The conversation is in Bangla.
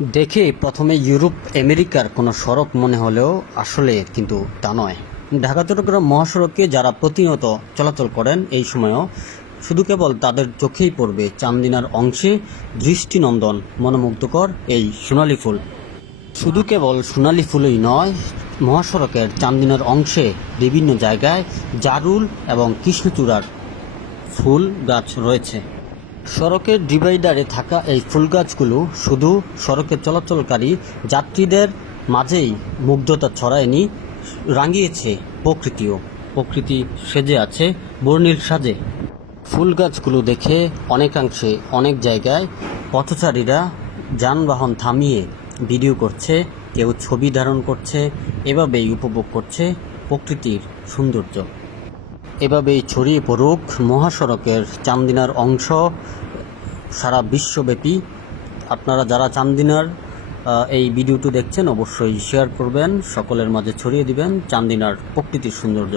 দেখে প্রথমে ইউরোপ আমেরিকার কোনো সড়ক মনে হলেও আসলে কিন্তু তা নয়। ঢাকা চট্টগ্রাম মহাসড়কে যারা প্রতিনিয়ত চলাচল করেন এই সময়ও শুধু কেবল তাদের চোখেই পড়বে চান্দিনার অংশে দৃষ্টিনন্দন মনোমুগ্ধকর এই সোনালী ফুল। শুধু কেবল সোনালী ফুলই নয়, মহাসড়কের চান্দিনার অংশে বিভিন্ন জায়গায় জারুল এবং কৃষ্ণচূড়ার ফুল গাছ রয়েছে। সড়কের ডিভাইডারে থাকা এই ফুল গাছগুলো শুধু সড়কে চলাচলকারী যাত্রীদের মাঝেই মুগ্ধতা ছড়ায়নি, রাঙিয়েছে প্রকৃতি সেজে আছে বর্ণিল সাজে। ফুল গাছগুলো দেখে অনেকাংশে অনেক জায়গায় পথচারীরা যানবাহন থামিয়ে ভিডিও করছে, কেউ ছবি ধারণ করছে, এভাবেই উপভোগ করছে প্রকৃতির সৌন্দর্য। এভাবেই ছড়িয়ে পড়ুক মহাসড়কের চান্দিনার অংশ সারা বিশ্বব্যাপী। আপনারা যারা চান্দিনার এই ভিডিওটি দেখছেন অবশ্যই শেয়ার করবেন, সকলের মাঝে ছড়িয়ে দিবেন চান্দিনার প্রকৃতির সৌন্দর্য।